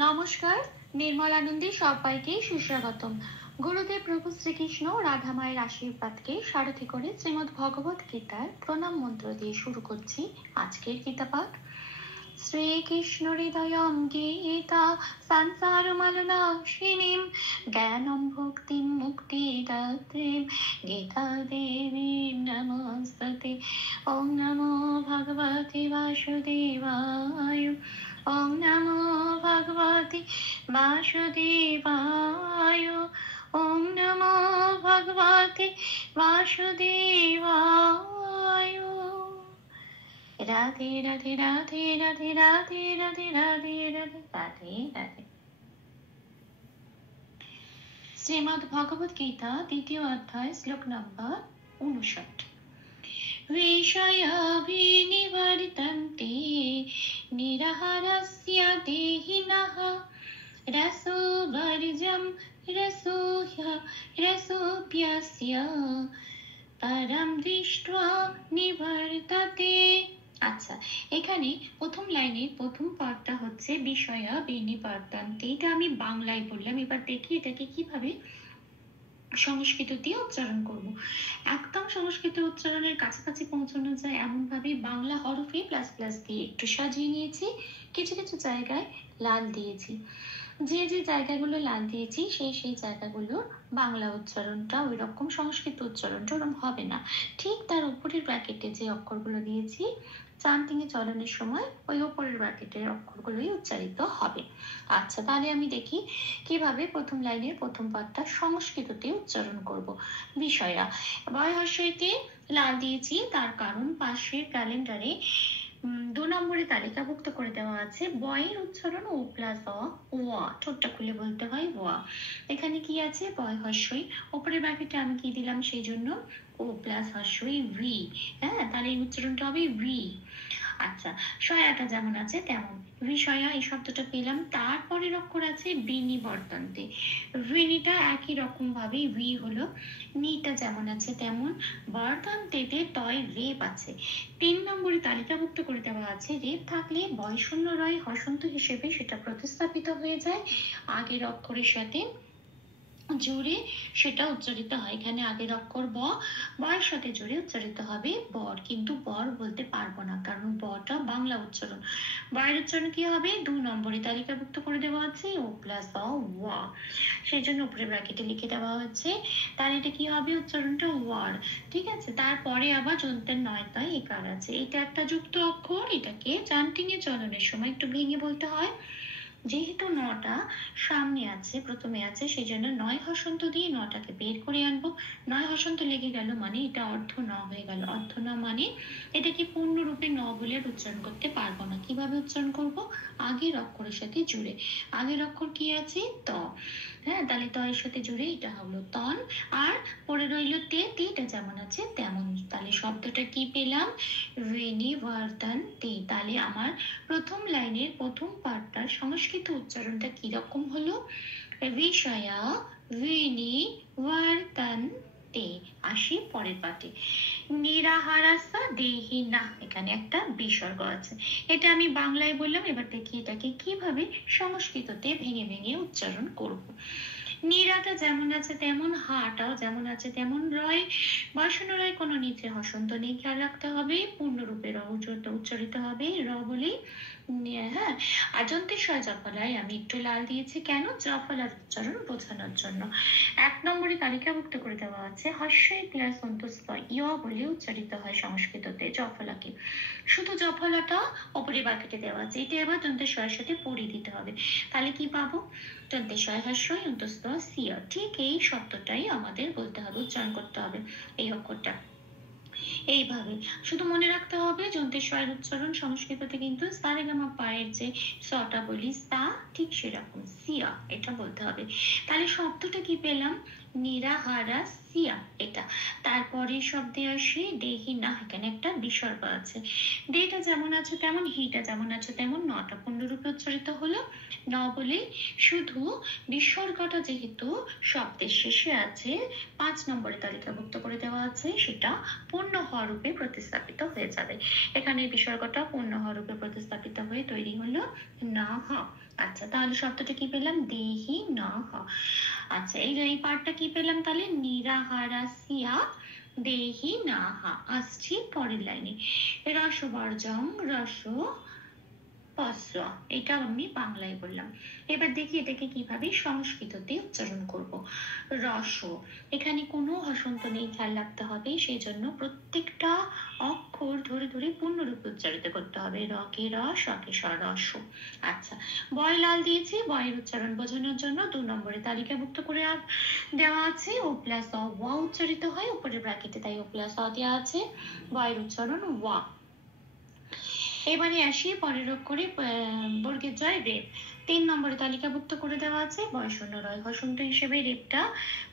নমস্কার, নির্মল আনন্দে সবাইকে সুস্বাগতম। গুরুদেব প্রভু শ্রীকৃষ্ণ রাধা মায়ের আশীর্বাদকে সারথি করে শ্রীমদ্ ভগবত গীতার প্রণাম মন্ত্র দিয়ে শুরু করছি আজকের গীতা পাঠ। শ্রীকৃষ্ণ হৃদয়ম গীতা সংসারমলনাশিনীম জ্ঞানম ভক্তিম মুক্তিদাত্রীম গীতা দেবীম নমস্তুতে। ওম নমো ভগবতে বাসুদেবায়। ওম নমো ভগবতে বাসুদেবায়। ওম নমো ভগবতে বাসুদেবায়। রাধে রাধে রাধে রাধে রাধে রাধে রাধে রাধে রাধে রাধে। শ্রীমদ্ ভগবত গীতা দ্বিতীয় অধ্যায় শ্লোক নম্বর 59। বিষয়াভিনিবর্তন্তে নিরাহারস্য দেহিনঃ রসোবর্জম রসোপ্যস্য পরম দৃष्ट्वा নিবর্ততে। আচ্ছা, এখানে প্রথম লাইনের প্রথম পার্টটা হচ্ছে বিষয়া বিনিবর্তন্তে। এটা আমি বাংলায় বললাম, এবার দেখি এটাকে কিভাবে সংস্কৃত দিয়ে উচ্চারণ করব। একদম সংস্কৃত উচ্চারণের কাছাকাছি পৌঁছানো যায় এমন ভাবে বাংলা হরফে প্লাস প্লাস দিয়ে একটু সাজিয়ে নিয়েছি, কিছু কিছু জায়গায় লাল দিয়েছি। যে যে জায়গাগুলো লাল দিয়েছি সেই জায়গাগুলোর বাংলা উচ্চারণটা ওই রকম, সংস্কৃত উচ্চারণটা ওরকম হবে না। ঠিক তার উপরের ব্র্যাকেটে যে অক্ষরগুলো দিয়েছি চান্টিংয়ে চলনের সময় ওই উপরের ব্র্যাকেটের অক্ষরগুলোই উচ্চারিত হবে। আচ্ছা, তাহলে আমি দেখি কিভাবে প্রথম লাইনের প্রথম পাঠটা সংস্কৃততে উচ্চারণ করব। বিষয়া বয় হর্ষইতে লাল দিয়েছি, তার কারণ পাশের ক্যালেন্ডারে 2 নম্বরে তালিকাভুক্ত করে দেওয়া আছে বয়ের উচ্চারণ ও প্লাস ওয়া, ঠোঁটটা খুলে বলতে হয় ওয়া। এখানে কি আছে? বয় হর্ষই, উপরের ব্র্যাকেটে আমি কি দিলাম সেই জন্য ও প্লাস হর্ষই ভি। হ্যাঁ, তাহলে এই উচ্চারণটা হবে ভি। আচ্ছা, সয়াটা যেমন আছে তেমন বিষয়া এই শব্দটা পেলাম, তারপরের অক্ষর আছে বিনিবর্তন্তে। ভিনিটা একই রকম ভাবে ভি হলো, নিটা যেমন আছে তেমন, বর্তন্তেতে তয় রেপ আছে। 3 নম্বরে তালিকাভুক্ত করে দেওয়া আছে রেপ থাকলে বয় শূন্য রয় হসন্ত হিসেবে সেটা প্রতিস্থাপিত হয়ে যায় আগের অক্ষরের সাথে জোরে সেটা উচ্চারিত হয়। এখানে আগের অক্ষর বয়ের সাথে জোরে উচ্চারিত হবে বর, কিন্তু বর বলতে পারবো না কারণ বটা বাংলা উচ্চারণ। বয়ের উচ্চারণ কি হবে? 2 নম্বরে তালিকাভুক্ত করে দেওয়া আছে ও প্লাস ওয়া, সেই জন্য উপরে ব্র্যাকেটে লিখে দেওয়া হচ্ছে। তাহলে এটা কি হবে? উচ্চারণটা ওয়ার। ঠিক আছে, তারপরে আবার যন্ত্রের নয় তয় একার আছে, এটা একটা যুক্ত অক্ষর, এটাকে চান্টিংয়ে চলনের সময় একটু ভেঙে বলতে হয়। যেহেতু নটা সামনে আছে, প্রথমে আছে, সেই জন্য 9 হসন্ত দিয়ে নটাকে বের করে আনবো। 9 হসন্ত লেগে গেল মানে এটা অর্ধ ন হয়ে গেল। অর্ধ ন মানে এটাকে পূর্ণরূপে ন বলে উচ্চারণ করতে পারবো না। কিভাবে উচ্চারণ করব? আগের অক্ষরের সাথে জুড়ে। আগের অক্ষর কি আছে? ত। হ্যাঁ, তাহলে ত এর সাথে জুড়ে এটা হলো তন, আর পরে রইল তে, তেটা যেমন আছে তেমন। তাহলে শব্দটা কি পেলাম? বিনিবর্তন্তে। তাহলে আমার প্রথম লাইনের প্রথম পার্টটার সংস্কৃত উচ্চারণটা কিরকম হলো? বিষয়া বিনিবর্তন্তে। আসি পরের পাঠে। নিরাহারাস্য দেহিনঃ, এখানে একটা বিসর্গ আছে, এটা আমি বাংলায় বললাম, এবার দেখি এটাকে কিভাবে সংস্কৃততে ভেঙে ভেঙে উচ্চারণ করব। নীরাটা যেমন আছে তেমন, হাটাও যেমন আছে তেমন, রয় বসন রয় কোনো নিচে হসন্ত নেই, খেয়াল রাখতে হবে। পূর্ণরূপে র উচ্চারিত হবে র বলেই। হ্যাঁ, আজন্তেশ্বয় জফলায় আমি একটু লাল দিয়েছি, কেন? জফলার উচ্চারণ বোঝানোর জন্য। 1 নম্বরে তালিকাভুক্ত করে দেওয়া আছে হস্যই প্লাস অন্তস্থ ইয় বলে উচ্চারিত হয় সংস্কৃততে জফলাকে। শুধু জফলাটা উপরে বাকেটে দেওয়া আছে, এটা এবার দন্তেশ্বয়ের সাথে পড়িয়ে দিতে হবে। তাহলে কি পাবো? দন্তেশ্বয় হস্যই অন্তস্থ সিয়া। ঠিক এই শব্দটাই আমাদের বলতে হবে, উচ্চারণ করতে হবে এই অক্ষরটা এইভাবে। শুধু মনে রাখতে হবে যন্ত্রেশ্বয়ের উচ্চারণ সংস্কৃততে কিন্তু সারেগামা পায়ের যে সটা বলি সা, ঠিক সেরকম সিয়া এটা বলতে হবে। তাহলে শব্দটা কি পেলাম? নিরাহারা সিয়া এটা। তারপরে শব্দে আসে দেহিনা, এখানে একটা বিসর্গ আছে। দেটা যেমন আছে তেমন, হিটা যেমন আছে তেমন, নটা পূর্ণরূপে উচ্চারিত হলো। ন বলে শুধু বিসর্গটা যেহেতু শব্দের শেষে আছে, 5 নম্বরে তালিকাভুক্ত করে দেওয়া আছে, সেটা পূর্ণ হ রূপে প্রতিস্থাপিত হয়ে যাবে। এখানে বিসর্গটা পূর্ণ হ রূপে প্রতিস্থাপিত হয়ে তৈরি হলো না হ। আচ্ছা, তাহলে শব্দটা কি পেলাম? দেহি না হ। আচ্ছা, এই পার্টটা কি পেলাম তাহলে? নিরাহারাসিয়া দেহি না হা। আসছি পরের লাইনে। রসবর্জং রস পস্য, এটা আমি বাংলায় বললাম। এবার দেখি এটাকে কিভাবে সংস্কৃততে উচ্চারণ করব। রস, এখানে কোনো হসন্ত নেই, খেয়াল রাখতে হবে, সেই জন্য প্রত্যেকটা অক্ষর ধরে ধরে পূর্ণরূপে উচ্চারিত করতে হবে। রকে রস, রকে স, রস। আচ্ছা, বয় লাল দিয়েছি, বয়ের উচ্চারণ বোঝানোর জন্য 2 নম্বরে তালিকাভুক্ত করে দেওয়া আছে। ও প্লাস অ ওয়া উচ্চারিত হয় উপরে ব্র্যাকেটে, তাই ও প্লাস অ দেওয়া আছে। বয়ের উচ্চারণ ওয়া। এবারে আসি পরের অক্ষরে বর্গের জয় রেপ। 3 নম্বরে তালিকাভুক্ত করে দেওয়া আছে। বয়শূন্য রয় হসন্ত হিসেবে রেপটা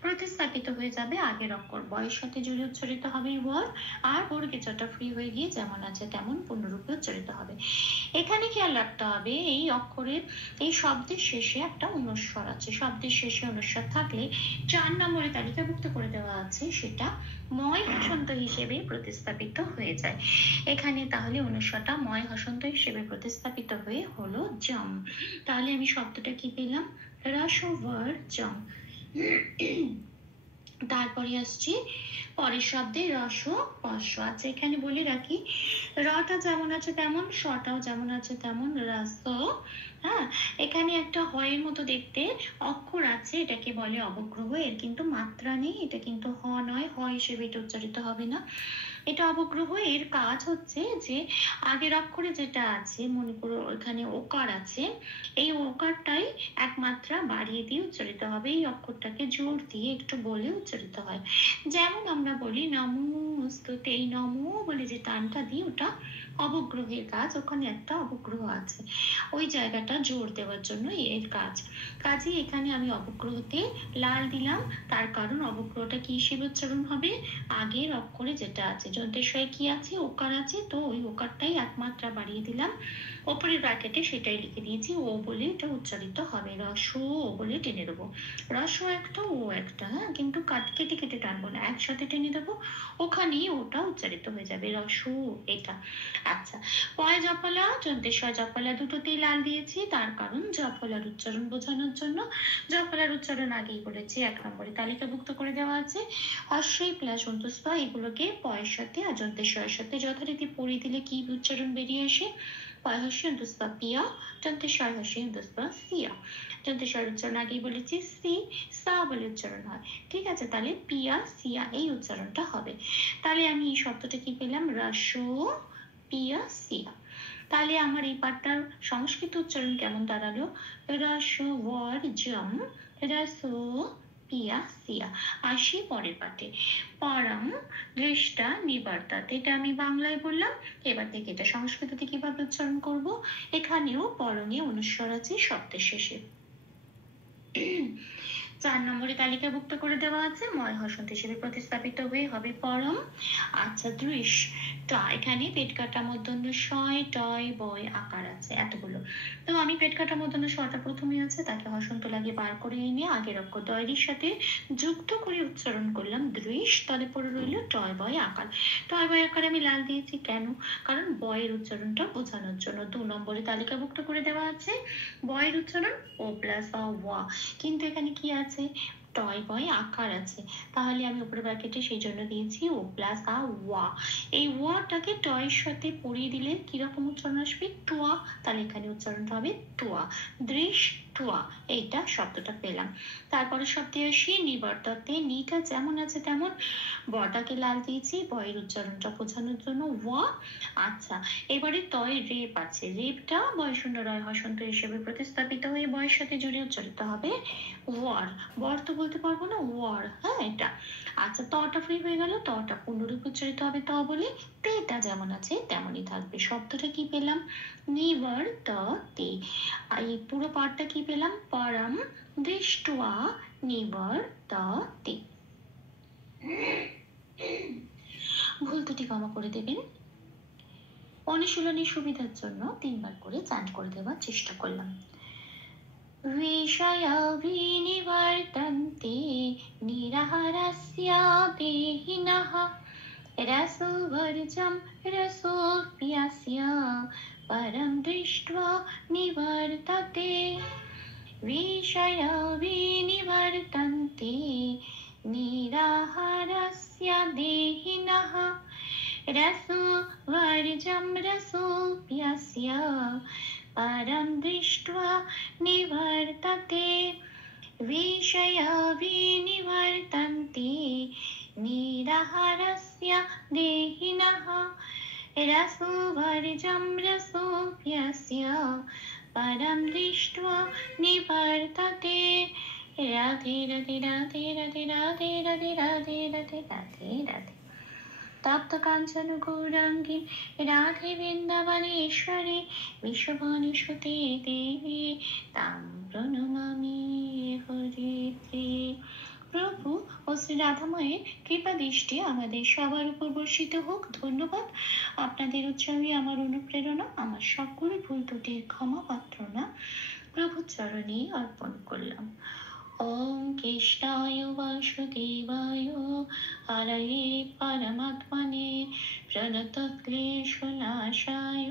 প্রতিস্থাপিত হয়ে যাবে আগের অক্ষর বয়ের সাথে জুড়ে উচ্চারিত হবে ওয়ার, আর বর্গের জটা ফ্রি হয়ে গিয়ে যেমন আছে তেমন পূর্ণরূপে উচ্চারিত হবে। এখানে খেয়াল রাখতে হবে এই অক্ষরের এই শব্দের শেষে একটা অনুস্বর আছে। শব্দের শেষে অনুস্বর থাকলে 4 নম্বরে তালিকাভুক্ত করে দেওয়া আছে, সেটা ময় হসন্ত হিসেবে প্রতিস্থাপিত হয়ে যায়। এখানে তাহলে অনুস্বরটা ময় হসন্ত হিসেবে প্রতিস্থাপিত হয়ে হলো জম। তাহলে আমি শব্দটা কি পেলাম? রসবর্জং। তারপরে আসছি পরের শব্দে রস পস্য। আচ্ছা, এখানে বলে রাখি রটা যেমন আছে তেমন, শটাও যেমন আছে তেমন, রস। হ্যাঁ, এখানে একটা হয়ের মতো দেখতে অক্ষর আছে, এটাকে বলে অবগ্রহ। এর কিন্তু মাত্রা নেই, এটা কিন্তু হ নয়, হ হিসেবে এটা উচ্চারিত হবে না, এটা অবগ্রহ। এর কাজ হচ্ছে যে আগের অক্ষরে যেটা আছে, মনে করো এখানে ওকার আছে, এই ওকারটাই এক মাত্রা বাড়িয়ে দিয়ে উচ্চারিত হবে। এই অক্ষরটাকে জোর দিয়ে একটু বলে উচ্চারিত হয়। যেমন আমরা বলি নমস্তুতে, এই নমো বলে যে টানটা দিই, ওটা অবগ্রহের কাজ। ওখানে একটা অবগ্রহ আছে, ওই জায়গাটা জোর দেওয়ার জন্য এর কাজ। কাজে এখানে আমি অবগ্রহতে লাল দিলাম, তার কারণ অবগ্রহটা কি হিসেবে উচ্চারণ হবে? আগের অক্ষরে যেটা আছে, যন্ত্রেশ্বরে কি আছে? ওকার আছে, তো ওই ওকারটাই একমাত্রা বাড়িয়ে দিলাম, ওপরের ব্র্যাকেটে সেটাই লিখে দিয়েছি, ও বলে এটা উচ্চারিত হবে। রস ও বলে টেনে দেবো। রস একটা, ও একটা, হ্যাঁ, কিন্তু কেটে কেটে টানবো না, একসাথে টেনে দেবো, ওখানেই ওটা উচ্চারিত হয়ে যাবে, রস ও এটা। আচ্ছা, পয় জফলা, যন্ত্রেশ্বর জফলা দুটোতেই লাল দিয়েছি, তার কারণ জফলার উচ্চারণ বোঝানোর জন্য। জফলার উচ্চারণ আগেই বলেছি, 1 নম্বরে তালিকাভুক্ত করে দেওয়া আছে। হর্ষই প্লাস অন্তস্থ, এগুলোকে পয়ের সাথে আর যন্ত্রেশ্বরের সাথে যথারীতি পড়িয়ে দিলে কি উচ্চারণ বেরিয়ে আসে? পয় হর্ষই অন্তস্থ পিয়া, যন্ত্রেশ্বর হর্ষই অন্তস্থ সিয়া। যন্ত্রেশ্বর উচ্চারণ আগেই বলেছি, সি সা বলে উচ্চারণ হয়। ঠিক আছে, তাহলে পিয়া সিয়া এই উচ্চারণটা হবে। তাহলে আমি এই শব্দটা কি পেলাম? রস পিয়া সিয়া। তাহলে আমার এই পাঠটার সংস্কৃত উচ্চারণ কেমন দাঁড়ালো? রসবর্জং রস পিয়া সিয়া। আসি পরের পাঠে। পরম দৃষ্টা নিবর্তাৎ, এটা আমি বাংলায় বললাম। এবার থেকে এটা সংস্কৃততে কিভাবে উচ্চারণ করব? এখানেও পরমে অনুস্বর আছে শব্দের শেষে। 4 নম্বরে তালিকাভুক্ত করে দেওয়া আছে, ময় হসন্ত হিসেবে প্রতিস্থাপিত হয়ে হবে পরম। আচ্ছা, দৃশ টা, এখানে পেট কাটা মূর্ধন্য শয় টয় বয় আকার আছে এতগুলো। তো আমি পেট কাটা মূর্ধন্য শটা প্রথমে আছে, তাকে হসন্ত লাগিয়ে বার করে এনে আগের অক্ষর দয়ের সাথে যুক্ত করে উচ্চারণ করলাম দৃশ, তাহলে পরে রইল টয় বয় আকার। টয় বয় আকার আমি লাল দিয়েছি কেন? কারণ বয়ের উচ্চারণটা বোঝানোর জন্য। 2 নম্বরে তালিকাভুক্ত করে দেওয়া আছে বয়ের উচ্চারণ ও প্লাস অ ওয়া, কিন্তু এখানে কি আছে? টয় বয় আকার আছে, তাহলে আমি উপরে ব্র্যাকেটে সেই জন্য দিয়েছি ও প্লাস আ ওয়া। এই ওয়াটাকে টয়ের সাথে পড়িয়ে দিলে কিরকম উচ্চারণ আসবে? টুয়া, তাহলে এখানে উচ্চারণটা হবে টুয়া, দৃশ টুয়া, এইটা শব্দটা পেলাম। তারপরে শব্দে আসি নিবর্ততে, নিটা যেমন আছে তেমন, বটাকে লাল দিয়েছি বয়ের উচ্চারণটা বোঝানোর জন্য ওয়া। আচ্ছা, এবারে তয় রেপ আছে, রেপটা বয়শূন্য রয় হসন্ত হিসেবে প্রতিস্থাপিত হয়ে বয়ের সাথে জুড়ে উচ্চারিত হবে ওয়ার। বর তো বলতে পারবো না, ওয়ার, হ্যাঁ এটা। আচ্ছা, তটা ফ্রি হয়ে গেল, তটা পূর্ণরূপে উচ্চারিত হবে ত বলে, তেটা যেমন আছে তেমনই থাকবে। শব্দটা কি পেলাম? নিবর্ততে। এই পুরো পাঠটা কি পেলাম? পরম দৃষ্ট্বা নিবর্ততে। ভুল ত্রুটি ক্ষমা করে দেবেন। অনুশীলনের সুবিধার জন্য 3বার করে চান্ট করে দেওয়ার চেষ্টা করলাম। विषया विनिवर्तन्ते निराहारस्य देहिनः रसवर्जं रसोऽप्यस्य परं दृष्ट्वा निवर्तते। विषया विनिवर्तन्ते निराहारस्य देहिनः रसोवर्जं रसोऽप्यस्य परं दृष्ट्वा निवर्तते। विषया विनिवर्तन्ते निराहारस्य देहिनः रसोवर्जं रसोऽप्यस्य परं दृष्ट्वा निवर्तते। राधे राधे राधे राधे राधे राधे राधे राधे राधे राधे। तप्त कांचन गौरांगी राधे वृंदावनेश्वरी विश्वभानुसुते देवी तां प्रणमामि हरिप्रिये। প্রভু ও শ্রী রাধাময়ের কৃপা দৃষ্টি আমাদের সবার উপর বর্ষিত হোক। ধন্যবাদ। আপনাদের উৎসাহই আমার অনুপ্রেরণা। আমার সকল ভুল ত্রুটির ক্ষমা প্রার্থনা প্রভুর চরণে অর্পণ করলাম। ওম কৃষ্ণায় বাসুদেবায় হরয়ে পরমাত্মনে প্রণতক্লেশনাশায়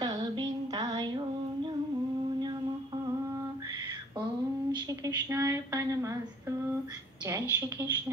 গোবিন্দায় নমো নমঃ। ওম শ্রীকৃষ্ণার্পণমস্তু। জয় শ্রীকৃষ্ণ।